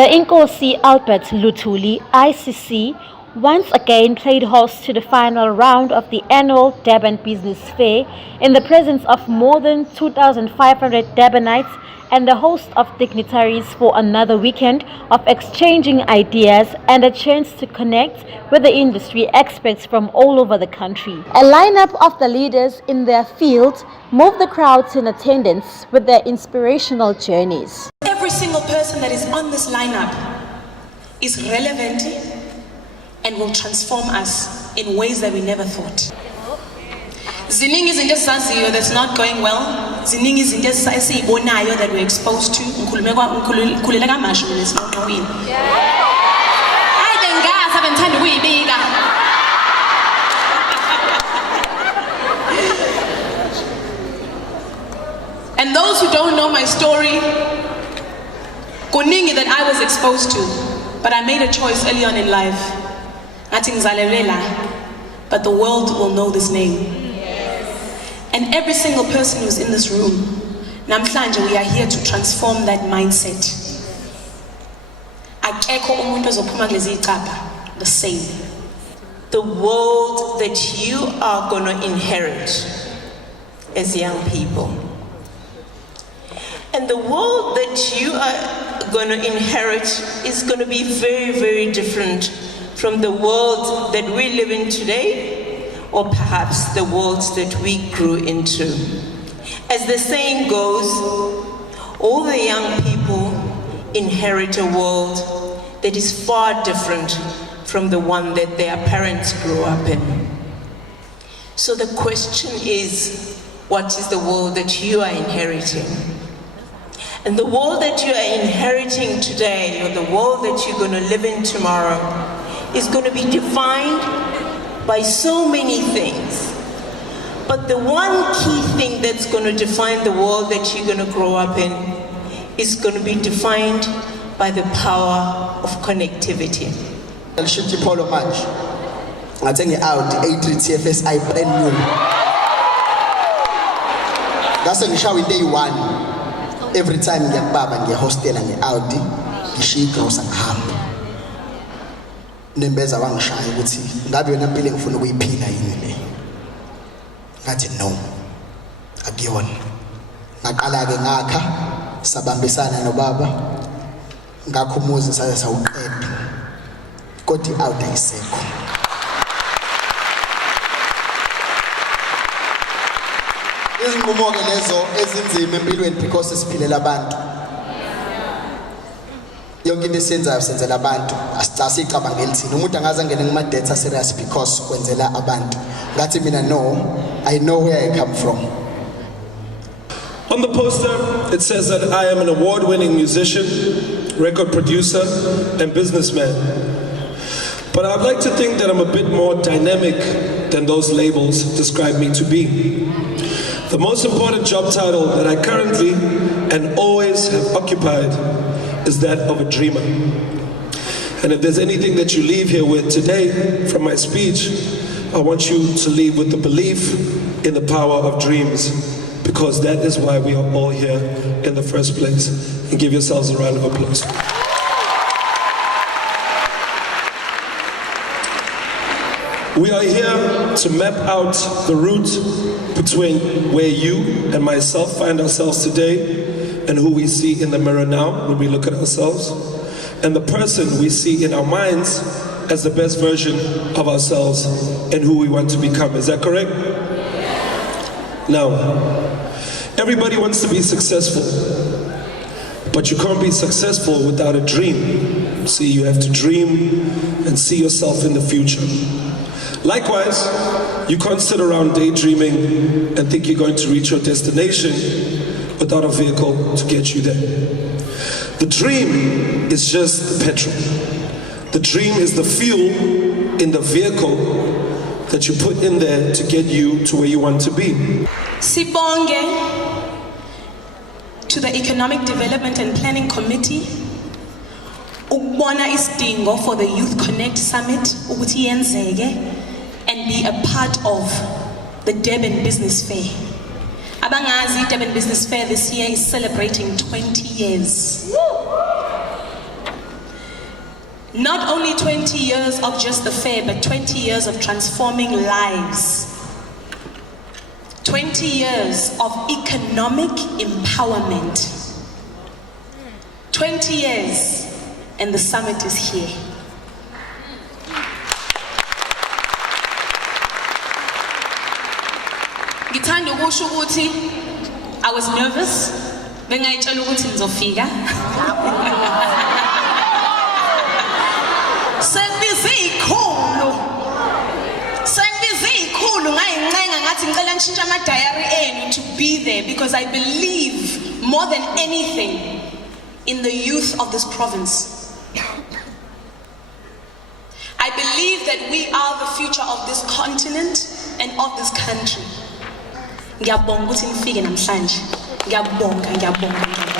The Inkosi Albert Luthuli ICC once again played host to the final round of the annual Durban Business Fair in the presence of more than 2,500 Durbanites and a host of dignitaries for another weekend of exchanging ideas and a chance to connect with the industry experts from all over the country. A lineup of the leaders in their field moved the crowds in attendance with their inspirational journeys. Every single person that is on this lineup is relevant and will transform us in ways that we never thought. Ziningi izinto esizaziyo that's not going well. Ziningi izinto esiyibonayo that we're exposed to. Ngikhulela kamashu lesinqoqweni. Hayi bengazi abengithanda ukuyibika. And those who don't know my story, kuningi that I was exposed to, but I made a choice early on in life. Ngathi ngizalelwe, but the world will know this name. And every single person who's in this room, namhlanje we are here to transform that mindset. Akekho umuntu ozophuma kulezi icapha the same. The world that you are going to inherit as young people. And the world that you are going to inherit is going to be very, very different from the world that we live in today, or perhaps the worlds that we grew into. As the saying goes, all the young people inherit a world that is far different from the one that their parents grew up in. So the question is, what is the world that you are inheriting? And the world that you are inheriting today, or the world that you're going to live in tomorrow, is going to be defined by so many things. But the one key thing that's going to define the world that you're going to grow up in is going to be defined by the power of connectivity. Ngishithe Paulo manje. Ngathi nge-Audi A3 TFSI brand new. Ngase ngishawa into eyi-1. Every time ngiyakubaba ngiyahostela nge-Audi ngishiya igrosa ngihamba. Nembeza wangishaya ukuthi ngabe yona impilo engifuna ukuyiphila yini le. Ngathi no. Akuyona. Ngaqala ke ngakha sabambisana nobaba. Ngakho umuzi saye sawuqeda. Kodwa i-Audi ayisekho. Izinqumo ke lezo ezinzima empilweni because siphilela abantu. Yonke into esenzayo senzela abantu. Asicabangeli thina. Umuntu angaze angene kuma data serious because kwenzela abantu. Ngathi mina no, I know where I come from. On the poster it says that I am an award-winning musician, record producer and businessman. But I'd like to think that I'm a bit more dynamic than those labels describe me to be. The most important job title that I currently and always have occupied is that of a dreamer. And if there's anything that you leave here with today from my speech, I want you to leave with the belief in the power of dreams, because that is why we are all here in the first place. And give yourselves a round of applause. We are here to map out the route between where you and myself find ourselves today and who we see in the mirror now when we look at ourselves, and the person we see in our minds as the best version of ourselves and who we want to become. Is that correct? Now, everybody wants to be successful, but you can't be successful without a dream. See, you have to dream and see yourself in the future. Likewise, you can't sit around daydreaming and think you're going to reach your destination without a vehicle to get you there. The dream is just the petrol. The dream is the fuel in the vehicle that you put in there to get you to where you want to be. Sibonge to the Economic Development and Planning Committee ukubona isidingo for the Youth Connect Summit ukuthi yenzeke and be a part of the Durban Business Fair. Abangazi, Durban Business Fair this year is celebrating 20 years. Not only 20 years of just the fair, but 20 years of transforming lives. 20 years of economic empowerment. 20 years, and the summit is here. Ngithanda ukusho ukuthi I was nervous. Bengayitshela ukuthi ngizofika. Sengibize ikhulu. Sengibize ikhulu ngayincenga ngathi ngicela ngishintshe ama diary enu to be there because I believe more than anything in the youth of this province. I believe that we are the future of this continent and of this country. Ngiyabonga ukuthi nifike namhlanje. Ngiyabonga.